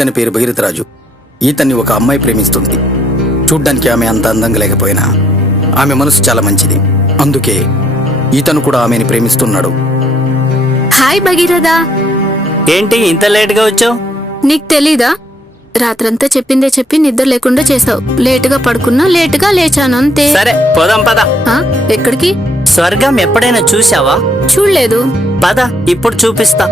ఈతని పేరు భగీరథరాజు. ఈతన్ని ఒక అమ్మాయి ప్రేమిస్తుంది. చూడ్డానికి ఆమె అంత అందంగా లేకపోయినా ఆమె మనసు చాలా మంచిది. అందుకే ఈతను కూడా ఆమెని ప్రేమిస్తున్నాడు. హాయ్ భగీరథ. ఏంటి ఇంత లేట్గా వచ్చావు? నీకు తెలీదా? రాత్రంతా చెప్పిందే చెప్పి నిద్ర లేకుండా చేసావు. లేటుగా పడుకున్నా, లేటుగా లేచాను, అంతే. సరే పోదాం పద. ఎక్కడికి? స్వర్గం ఎప్పుడైనా చూసావా? చూడలేదు. పద, ఇప్పుడు చూపిస్తా.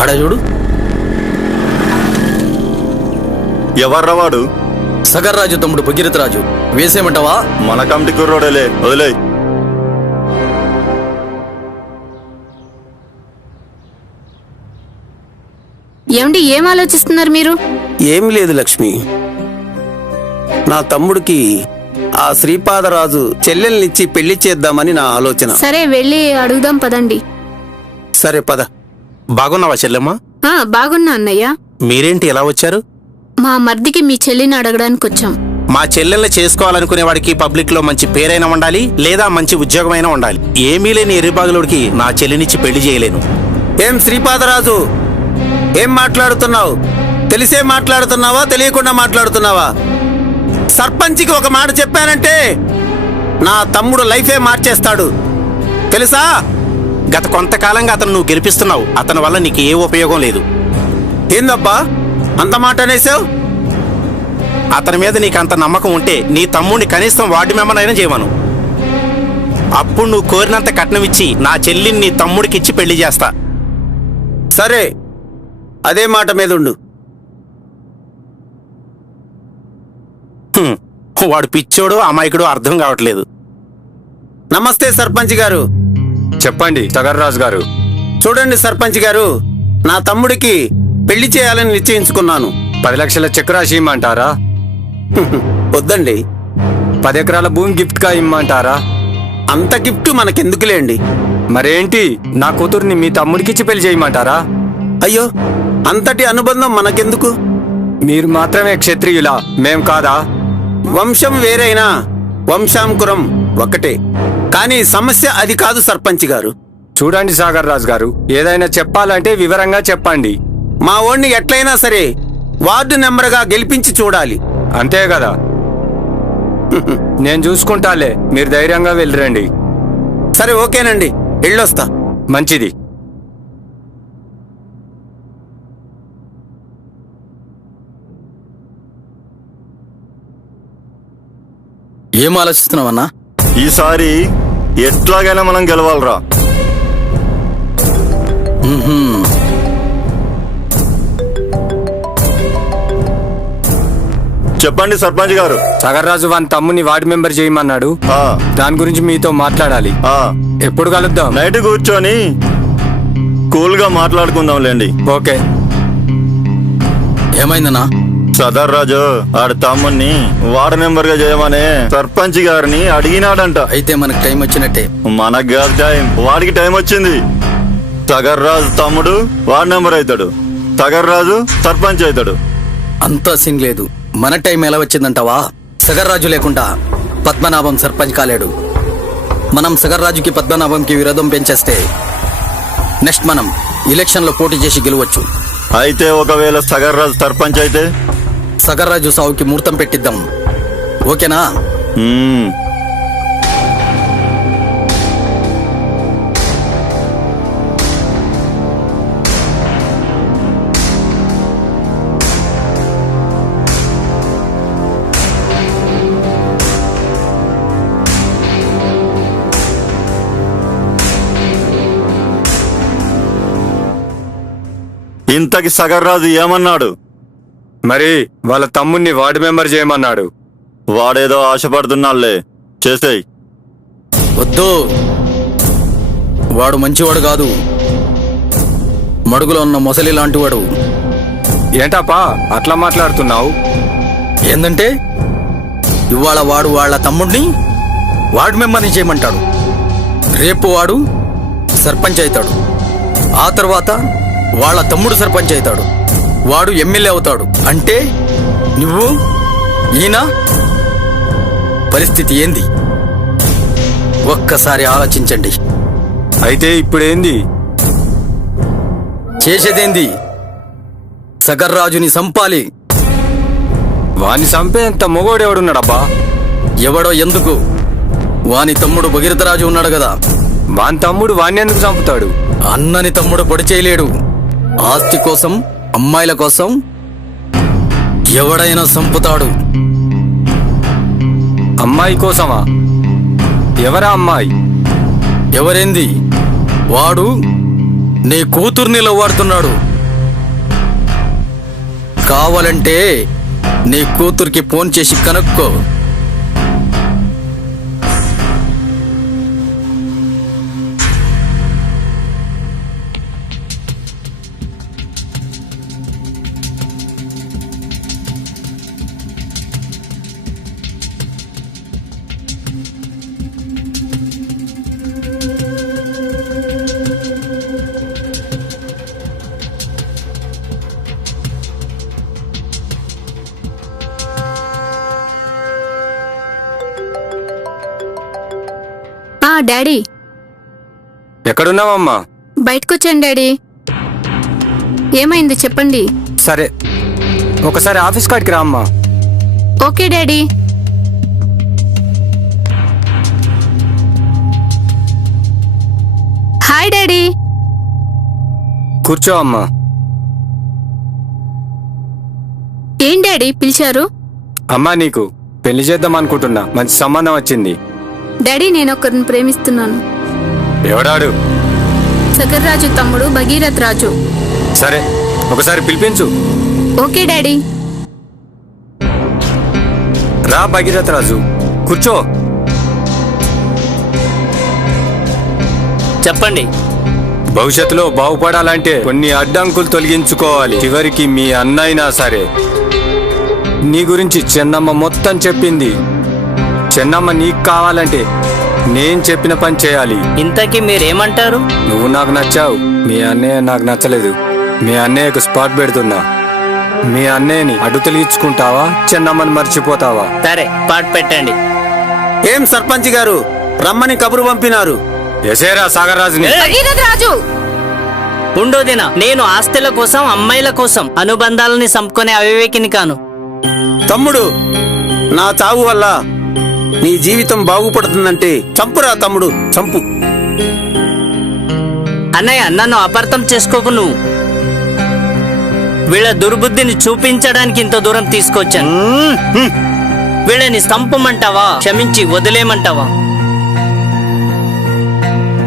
ఆడ చూడు. ఎవర్రా వాడు? సగర్రాజు తమ్ముడు భగీరథరాజు. వేసేమంటావా? మన కమిటీ కుర్రోడేలే, వదిలే. ఏమండి, ఏం ఆలోచిస్తున్నారు మీరు? ఏమి లేదు లక్ష్మి, నా తమ్ముడికి ఆ శ్రీపాదరాజు చెల్లెల్నిచ్చి పెళ్లి చేద్దామని నా ఆలోచన. సరే, వెళ్ళి అడుగుదాం పదండి. సరే పద. బాగున్నావా చెల్లెమ్మా? బాగున్నా అన్నయ్య. మీరేంటి ఎలా వచ్చారు? మా మర్దికి మీ చెల్లిని అడగడానికి వచ్చాం. మా చెల్లెల్ని చేసుకోవాలనుకునే వాడికి పబ్లిక్ లో మంచి పేరైనా ఉండాలి, లేదా మంచి ఉద్యోగమైనా ఉండాలి. ఏమీ లేని ఎర్రిబాగులోడికి నా చెల్లినిచ్చి పెళ్లి చేయలేను. ఏం శ్రీపాదరాజు, ఏం మాట్లాడుతున్నావు? తెలిసే మాట్లాడుతున్నావా, తెలియకుండా మాట్లాడుతున్నావా? సర్పంచ్కి ఒక మాట చెప్పానంటే నా తమ్ముడు లైఫే మార్చేస్తాడు, తెలుసా? గత కొంతకాలంగా అతను నువ్వు గెలిపిస్తున్నావు. అతని వల్ల నీకు ఏ ఉపయోగం లేదు. ఏందబ్బా అంత మాట అనేసావు? అతని మీద నీకు అంత నమ్మకం ఉంటే నీ తమ్ముడిని కనీసం వార్డు మెంబర్ అయినా చేయమను. అప్పుడు నువ్వు కోరినంత కట్నం ఇచ్చి నా చెల్లిని నీ తమ్ముడికి ఇచ్చి పెళ్లి చేస్తా. సరే, అదే మాట మీద ఉండు. వాడు పిచ్చోడు అమాయకుడు అర్థం కావట్లేదు. నమస్తే సర్పంచ్ గారు. చెప్పండి సగర్రాజు గారు. చూడండి సర్పంచ్ గారు, నా తమ్ముడికి పెళ్లి చేయాలని నిశ్చయించుకున్నాను. 10 లక్షల చెక్ రాసి ఇమ్మంటారా? వద్దండి. 10 ఎకరాల భూమి గిఫ్ట్ గా ఇమ్మంటారా? అంత గిఫ్ట్ మనకెందుకులేండి. మరేంటి, నా కూతుర్ని మీ తమ్ముడికిచ్చి పెళ్లి చేయమంటారా? అయ్యో, అంతటి అనుబంధం మనకెందుకు? మీరు మాత్రమే క్షత్రియులా, మేం కాదా? వంశం వేరైనా వంశాంకురం ఒకటే. కానీ సమస్య అది కాదు సర్పంచ్ గారు. చూడండి సాగర్రాజు గారు, ఏదైనా చెప్పాలంటే వివరంగా చెప్పండి. మా ఓణ్ణి ఎట్లయినా సరే వార్డు నెంబర్గా గెలిపించి చూడాలి. అంతే కదా? నేను చూసుకుంటాలే, మీరు ధైర్యంగా వెళ్ళిరండి. సరే, ఓకేనండి, వెళ్ళొస్తా. మంచిది. ఏం ఆలోచిస్తున్నావన్నా? ఈసారి ఎట్లాగైనా మనం గెలవాలరా. చెప్పండి సర్పంచ్ గారు. సాగర్రాజు వాని తమ్ముని వార్డు మెంబర్ చేయమన్నాడు. దాని గురించి మీతో మాట్లాడాలి. ఎప్పుడు కలుద్దాం? నైట్ కూర్చొని కూల్ గా మాట్లాడుకుందాంలేండి. ఓకే. ఏమైందన్నా? సదర్రాజు ఆడి తమ్ముని వార్డు మెంబర్ గా చేయమని సర్పంచ్ గారిని అడిగినాడంట. అయితే మనకు టైం వచ్చినట్టే. మనకు కాదు టైం, వాడికి టైం వచ్చింది. సగర్రాజు తమ్ముడు వార్డు మెంబర్ అవుతాడు, సగర్రాజు సర్పంచ్ అవుతాడు. అంతా సీన్ లేదు. మన టైం ఎలా వచ్చిందంటావా? సగర్రాజు లేకుండా పద్మనాభం సర్పంచ్ కాలేడు. మనం సగర్రాజుకి పద్మనాభంకి విరోధం పెంచేస్తే నెక్స్ట్ మనం ఎలక్షన్లో పోటీ చేసి గెలవచ్చు. అయితే ఒకవేళ సగర్రాజు సర్పంచ్ అయితే సగర్రాజు సావుకి ముహూర్తం పెట్టిద్దాం, ఓకేనా? ఇంతకి సగర్రాజు ఏమన్నాడు? మరి వాళ్ళ తమ్ముణ్ణి వార్డు మెంబర్ చేయమన్నాడు. వాడేదో ఆశపడుతున్నాళ్లే, చేసేయ్. వద్దు, వాడు మంచివాడు కాదు. మడుగులో ఉన్న మొసలి లాంటి వాడు. ఏంటప్పా అట్లా మాట్లాడుతున్నావు? ఏందంటే ఇవాళ వాడు వాళ్ళ తమ్ముడిని వార్డు మెంబర్ని చేయమంటాడు. రేపు వాడు సర్పంచ్ అవుతాడు. ఆ తర్వాత వాళ్ళ తమ్ముడు సర్పంచ్ అవుతాడు. వాడు ఎమ్మెల్యే అవుతాడు. అంటే నువ్వు ఈయన పరిస్థితి ఏంది? ఒక్కసారి ఆలోచించండి. అయితే ఇప్పుడేంది? చేసేదేంది? సగర్రాజుని సంపాలి. వాణ్ణి చంపేంత మొగోడెవడున్నాడబ్బా? ఎవడో ఎందుకు? వాని తమ్ముడు భగీరథరాజు ఉన్నాడు కదా. వాని తమ్ముడు వాణ్ణి ఎందుకు చంపుతాడు? అన్నని తమ్ముడు పొడి చేయలేడు. ఆస్తి కోసం, అమ్మాయిల కోసం ఎవడైనా చంపుతాడు. అమ్మాయి కోసమా? ఎవరా అమ్మాయి? ఎవరేంది? వాడు నీ కూతుర్ని లవ్వాడుతున్నాడు. కావాలంటే నీ కూతురికి ఫోన్ చేసి కనుక్కో. డాడీ, ఎక్కడున్నావమ్మా? బయటకొచ్చాను డాడీ. ఏమైంది చెప్పండి. సరే, ఒకసారి ఆఫీస్ కాడికి రా అమ్మా. Okay daddy. Hi daddy. కూర్చో అమ్మా. ఏం డాడీ పిలిచారు? అమ్మా, నీకు పెళ్లి చేద్దాం అనుకుంటున్నా. మంచి సంబంధం వచ్చింది. డాడీ, నేను ఒకరిని ప్రేమిస్తున్నాను. ఎవడాడు? సగర్రాజు తమ్ముడు భగీరథ్ రాజు. సరే, ఒకసారి పిలిపించు. Okay daddy. రా భగీరథ్ రాజు, కూర్చో. చెప్పండి. భవిష్యత్తులో బాగుపడాలంటే కొన్ని అడ్డంకులు తొలగించుకోవాలి. చివరికి మీ అన్నైనా సరే నీ గురించి చెన్నమ్మ మొత్తం చెప్పింది. చెన్నమ్మ నీకు కావాలంటే నేను చెప్పిన పని చేయాలి. ఇంతకీ మీరేమంటారు? నువ్వు నాకు నచ్చావు, మీ అన్నయ్య నాకు నచ్చలేదు. మీ అన్నయ్యకు స్పాట్ పెడుతున్నా. మీ అన్నయ్యని అడ్డు తొలగించుకుంటావా, చెన్నమ్మని మర్చిపోతావా? సరే, పాటు పెట్టండి. ఏం సర్పంచ్ గారు, రమ్మని కబురు పంపినారు. ఎసేరా సాగర్రాజుని. భగీరథ్ రాజు, ఉండు దిన. నేను ఆస్తుల కోసం, అమ్మాయిల కోసం అనుబంధాలని చంపుకునే అవివేకిని కాను. తమ్ముడు, నా చావు వల్ల నీ జీవితం బాగుపడుతుందంటే చంపురా తమ్ముడు, చంపు. అన్నయ్య, నన్ను అపార్థం చేసుకోకు. నువ్వు వీళ్ళ దుర్బుద్ధిని చూపించడానికి ఇంత దూరం తీసుకొచ్చాను. వీళ్ళని చంపమంటావా, క్షమించి వదిలేయమంటావా?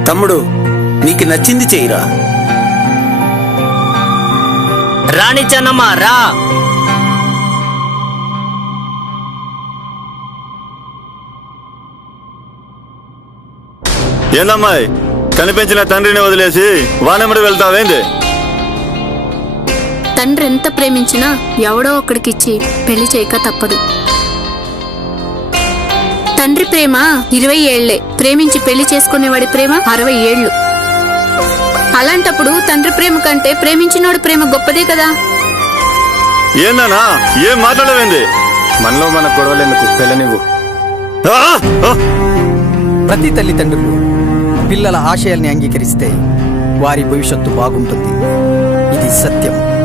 తమ్ముడు, నీకు నచ్చింది చెయ్యిరా. రాణి చెన్నమ్మ, రా. ఏందమ్మాయి, కనిపించిన తండ్రిని వదిలేసి వానెమ్మడి వెళ్తావేంది? తండ్రి ఎంత ప్రేమించినా ఎవడో ఒకడికిచ్చి పెళ్లి చేయక తప్పదు. తండ్రి ప్రేమ 20 ఏళ్లే, ప్రేమించి పెళ్లి చేసుకునేవాడి ప్రేమ 60 ఏళ్లు. అలాంటప్పుడు తండ్రి ప్రేమ కంటే ప్రేమించినోడి ప్రేమ గొప్పదే కదా. ఏందన్నా, ఏం మాట్లాడవేంది? మనలో మన గొడవలెందుకు, పెళ్ళనివ్వు. ఆ! ఆ! ప్రతి తల్లిదండ్రులు పిల్లల ఆశయాల్ని అంగీకరిస్తే వారి భవిష్యత్తు బాగుంటుంది. ఇది సత్యం.